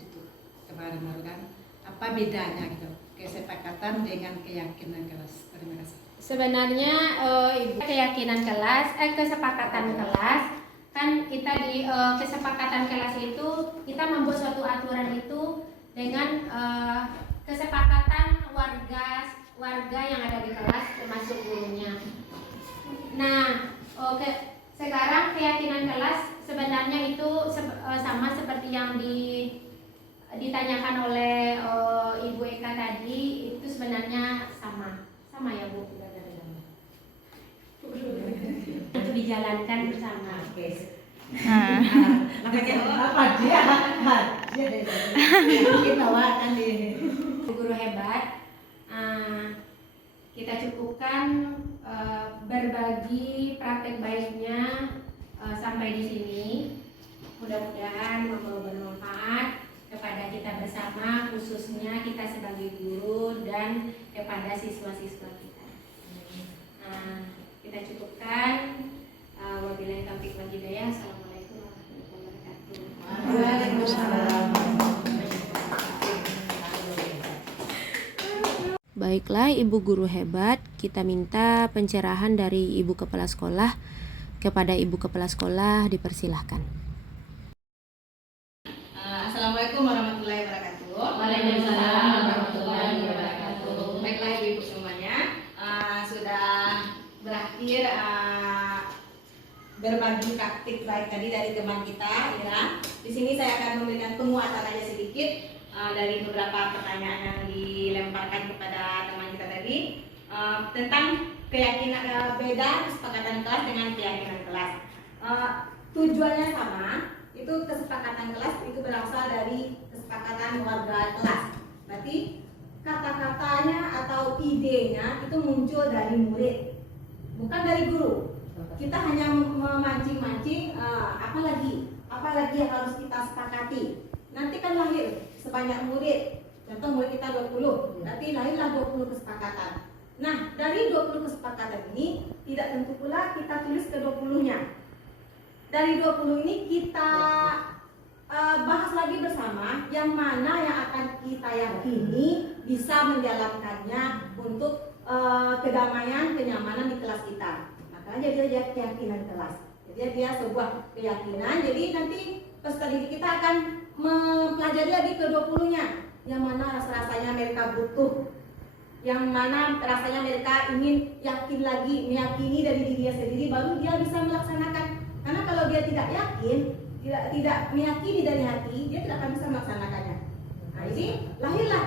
kemarin kan? Apa bedanya gitu? Kesepakatan dengan keyakinan kelas. Terima kasih. Sebenarnya Ibu, keyakinan kelas, kesepakatan kelas kan kita di kesepakatan kelas itu kita membuat suatu aturan itu dengan kesepakatan warga yang ada di kelas termasuk gurunya. Nah, sekarang keyakinan kelas sebenarnya itu sama seperti yang ditanyakan oleh Ibu Eka tadi, itu sebenarnya sama ya Bu. Itu dijalankan bersama. Makanya apa dia mungkin bawakan di guru hebat. Kita cukupkan berbagi praktek baiknya sampai di sini. Mudah-mudahan bermanfaat kepada kita bersama, khususnya kita sebagai guru dan kepada siswa-siswa kita. Kita cukupkan. Wabillahi taufiq wal hidayah. Assalamualaikum warahmatullahi wabarakatuh. Waalaikumsalam. Baiklah Ibu Guru hebat, kita minta pencerahan dari Ibu Kepala Sekolah. Kepada Ibu Kepala Sekolah dipersilahkan. Assalamualaikum warahmatullahi wabarakatuh. Waalaikumsalam warahmatullahi wabarakatuh. Baiklah ibu semuanya, sudah berakhir berbagi praktik baik tadi dari teman kita, ya. Di sini saya akan memberikan penguatan aja sedikit dari beberapa pertanyaan yang dilemparkan kepada teman kita tadi tentang keyakinan beda kesepakatan kelas dengan keyakinan kelas. Tujuannya sama, itu kesepakatan kelas itu berasal dari kesepakatan warga kelas. Berarti kata-katanya atau idenya itu muncul dari murid, bukan dari guru. Kita hanya memancing-mancing, apalagi yang harus kita sepakati. Nanti kan lahir sebanyak murid, contoh murid kita 20, berarti lahirlah 20 kesepakatan. Nah, dari 20 kesepakatan ini tidak tentu pula kita tulis ke 20-nya. Dari 20 ini kita bahas lagi bersama yang mana yang akan kita yakini bisa menjalankannya untuk kedamaian, kenyamanan di kelas kita. Makanya dia keyakinan kelas. Jadi dia sebuah keyakinan. Jadi nanti peserta didik kita akan mempelajari lagi ke 20-nya. Yang mana rasa-rasanya mereka butuh, yang mana rasanya mereka ingin yakin lagi, meyakini dari diri dia sendiri, baru dia bisa melaksanakan. Karena kalau dia tidak yakin, tidak meyakini dari hati, dia tidak akan bisa melaksanakannya. Nah ini lahirlah,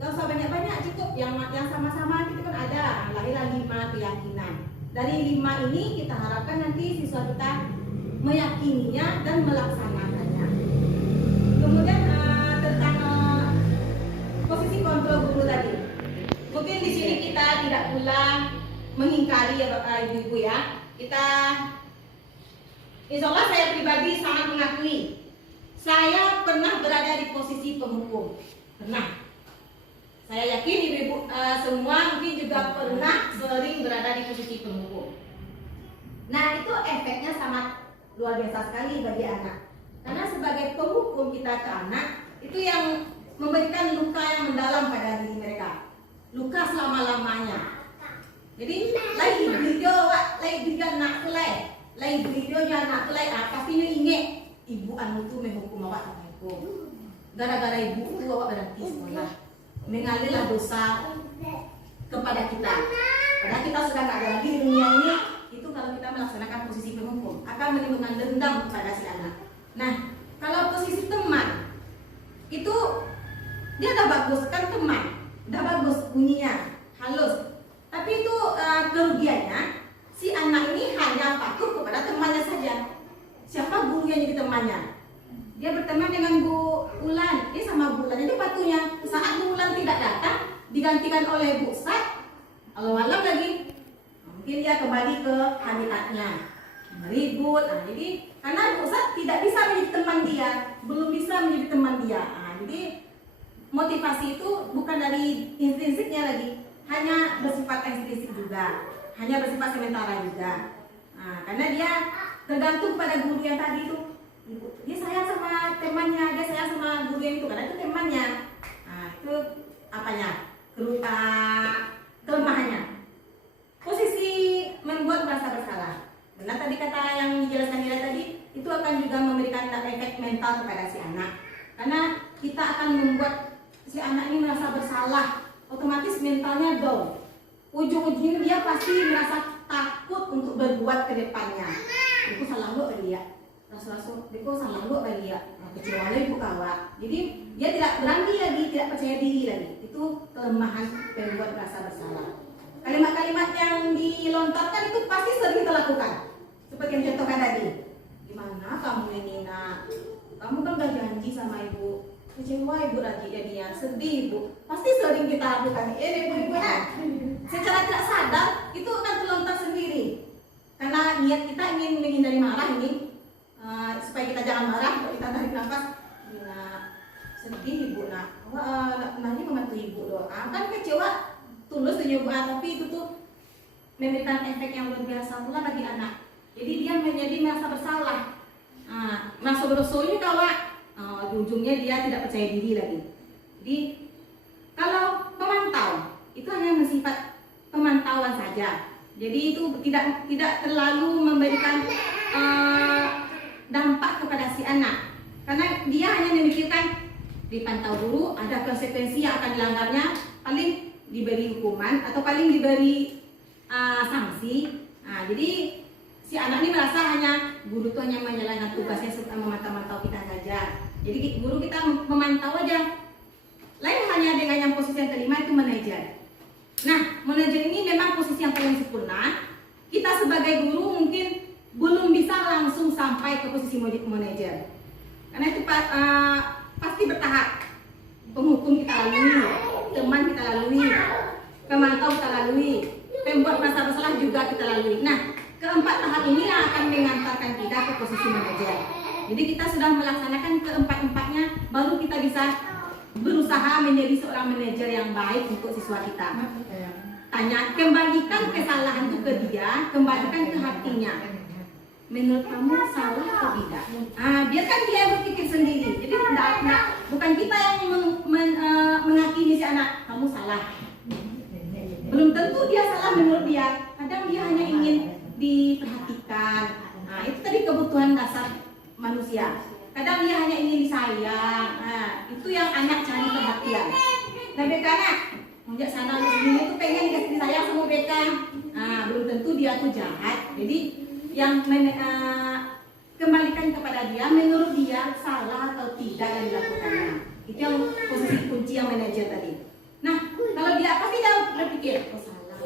nggak usah banyak-banyak, cukup yang sama-sama itu kan ada. Lahirlah 5 keyakinan. Dari 5 ini kita harapkan nanti siswa kita meyakininya dan melaksanakannya. Kemudian tentang posisi kontrol guru tadi. Mungkin di sini kita tidak pula mengingkari ya Bapak Ibu ya. Kita insya Allah saya pribadi sangat mengakui saya pernah berada di posisi penghukum. Pernah. Saya yakin ibu-ibu semua mungkin juga pernah sering berada di posisi penghukum. Nah itu efeknya sangat luar biasa sekali bagi anak. Karena sebagai penghukum kita ke anak itu yang memberikan luka yang mendalam pada diri mereka. Luka selama-lamanya. Jadi lagi video nak kelai, lagi videonya nak kelai, pastinya ingat ibu anu tu menghukum awak tak hukum. Gara-gara ibu tu awak berhenti sekolah, mengalirlah dosa kepada kita. Padahal kita sudah tak ada lagi di dunia ini. Itu kalau kita melaksanakan posisi penghukum akan menimbulkan dendam kepada si anak. Nah, kalau posisi teman itu dia dah bagus kan teman. Udah bagus bunyinya, halus. Tapi itu kerugiannya si anak ini hanya patuh kepada temannya saja. Siapa guru yang jadi temannya? Dia berteman dengan Bu Ulan, dia sama Bu Ulan, jadi patuhnya. Saat Bu Ulan tidak datang, digantikan oleh Bu Sat, kalau malam lagi, mungkin dia kembali ke habitatnya, ribut. Nah, jadi karena Bu Sat tidak bisa menjadi teman dia, belum bisa menjadi teman dia. Nah, jadi motivasi itu bukan dari intrinsiknya lagi, hanya bersifat ekstrinsik juga, hanya bersifat sementara juga. Nah, karena dia tergantung pada guru yang tadi itu, dia sayang sama temannya, dia sayang sama guru yang itu karena itu temannya. Nah, itu apanya? Kelemahannya. Posisi membuat merasa bersalah. Benar tadi kata yang dijelaskan Ira tadi, itu akan juga memberikan efek mental kepada si anak. Karena kita akan membuat si anak ini merasa bersalah, otomatis mentalnya down. Ujung-ujungnya dia pasti merasa takut untuk berbuat ke depannya. Itu salah lu kali ya. Rasul-rasul, itu salah lu kali ya. Kecewa lagi kawa. Jadi dia tidak berani lagi, tidak percaya diri lagi. Itu kelemahan membuat merasa bersalah. Kalimat-kalimat yang dilontarkan itu pasti sering kita lakukan. Seperti yang contohkan tadi. Gimana kamu ini nak? Kamu kan udah janji sama ibu. Kecewa ibu lagi jadinya, sedih ibu. Pasti sering kita lakukan. Ibu-ibu ya. Secara tidak sadar itu akan terlontar sendiri. Karena niat kita ingin menghindari marah ini, supaya kita jangan marah, kita tarik nafas. Nah, sedih ibu nak. Nanti membantu ibu doa. Kan kecewa, tulus penyubuhan, tapi itu tuh memberikan efek yang luar biasa pula bagi anak. Jadi dia menjadi merasa bersalah. Merasa berdosa ini kalau di ujungnya dia tidak percaya diri lagi. Jadi kalau memantau itu hanya bersifat pemantauan saja. Jadi itu tidak terlalu memberikan dampak kepada si anak, karena dia hanya memikirkan dipantau guru, ada konsekuensi yang akan dilanggarnya, paling diberi hukuman atau paling diberi sanksi. Nah, jadi si anak ini merasa hanya guru itu hanya menjalankan tugasnya serta memantau-mantau kita saja. Jadi guru kita memantau aja. Lain hanya dengan yang posisi yang kelima itu manajer. Nah, manajer ini memang posisi yang paling sempurna. Kita sebagai guru mungkin belum bisa langsung sampai ke posisi manajer, karena itu pasti bertahap. Penghukum kita lalui, teman kita lalui, pemantau kita lalui, pembuat masalah bersalah juga kita lalui. Nah, keempat tahap ini yang akan mengantarkan kita ke posisi manajer. Jadi kita sudah melaksanakan keempat-empatnya, baru kita bisa berusaha menjadi seorang manajer yang baik untuk siswa kita. Tanya, kembalikan kesalahan itu ke dia, kembalikan ke hatinya. Menurut kamu salah atau tidak? Biarkan dia berpikir sendiri. Jadi bukan kita yang menghakimi si anak, kamu salah. Belum tentu dia salah menurut dia. Kadang dia hanya ingin diperhatikan. Itu tadi kebutuhan dasar manusia. Kadang dia hanya ingin disayang. Itu yang anak cari perhatian. Nah, beka anak, sejak sana sendiri itu pengen dikasih disayang sama beka. Belum tentu dia tuh jahat. Jadi yang kembalikan kepada dia, menurut dia salah atau tidak yang dilakukannya. Itu yang posisi kunci yang manajer tadi. Nah, kalau dia pasti dia berpikir, oh salah.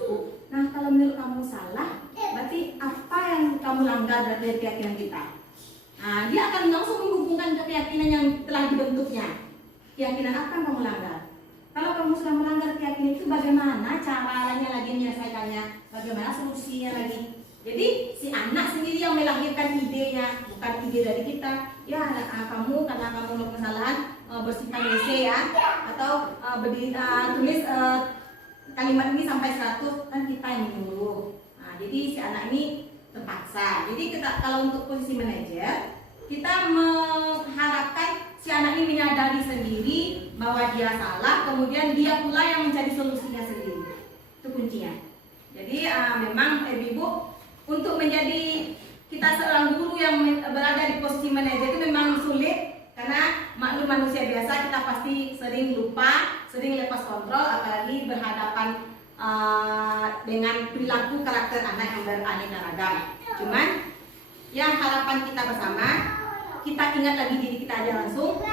Nah, kalau menurut kamu salah, berarti apa yang kamu langgar dari keyakinan kita? Dia akan langsung menghubungkan ke keyakinan yang telah dibentuknya. Keyakinan apa yang kamu langgar? Kalau kamu sudah melanggar keyakinan itu, bagaimana caranya lagi menyelesaikannya? Bagaimana solusinya lagi? Jadi si anak sendiri yang melahirkan idenya, bukan ide dari kita. Ya, kamu karena kamu melakukan kesalahan, bersihkan WC ya, atau tulis kalimat ini sampai 100, kan kita yang menyuruh. Jadi si anak ini terpaksa. Jadi kita kalau untuk posisi manajer, kita mengharapkan si anak ini menyadari sendiri bahwa dia salah, kemudian dia pula yang mencari solusinya sendiri. Itu kuncinya. Jadi memang ibu untuk menjadi kita seorang guru yang berada di posisi manajer itu memang sulit, karena maklum manusia biasa kita pasti sering lupa, sering lepas kontrol, apalagi berhadapan dengan perilaku karakter anak yang beraneka ragam. Cuman yang harapan kita bersama, kita ingat lagi diri kita aja langsung.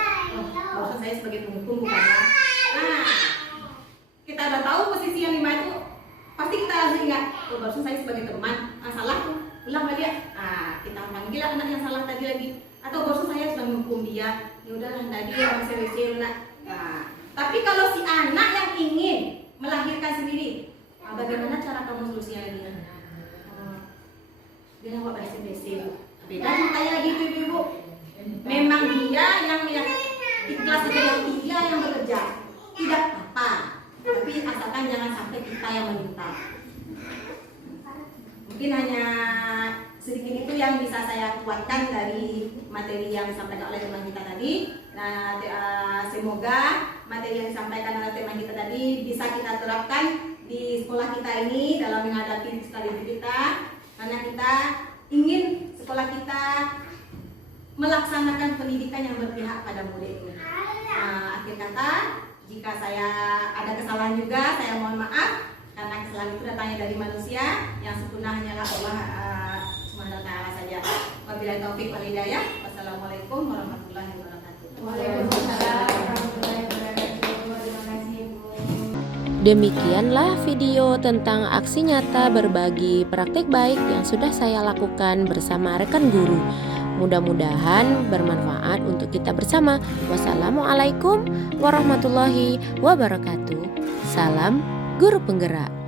Maksud saya sebagai penghukum bukannya. Kita udah tahu posisi yang 5 itu, pasti kita langsung ingat, barusan saya sebagai teman salah tuh, ulang lagi ya. Kita panggil anak yang salah tadi lagi, atau barusan saya sudah menghukum dia, ya udahlah tadi ya masih WC nak. Tapi kalau si anak yang ingin melahirkan sendiri, bagaimana cara kamu solusinya lagi? Dia nggak berhasil WC, beda ceritanya lagi ibu. Memang dia yang ikhlas dengan dia yang bekerja, tidak apa. Tapi asalkan jangan sampai kita yang meminta. Mungkin hanya sedikit itu yang bisa saya kuatkan dari materi yang disampaikan oleh teman kita tadi. Nah, semoga materi yang disampaikan oleh teman kita tadi bisa kita terapkan di sekolah kita ini dalam menghadapi sekolah kita, karena kita ingin sekolah kita melaksanakan pendidikan yang berpihak pada murid ini. Akhir kata, jika saya ada kesalahan juga, saya mohon maaf, karena kesalahan itu datangnya dari manusia, yang sempurna hanyalah Allah Subhanahu wa taala saja. Wabillahi taufik wal hidayah. Wassalamualaikum warahmatullahi wabarakatuh. Waalaikumsalam warahmatullahi wabarakatuh. Terima kasih Ibu. Demikianlah video tentang aksi nyata berbagi praktik baik yang sudah saya lakukan bersama rekan guru. Mudah-mudahan bermanfaat untuk kita bersama. Wassalamualaikum warahmatullahi wabarakatuh. Salam Guru Penggerak.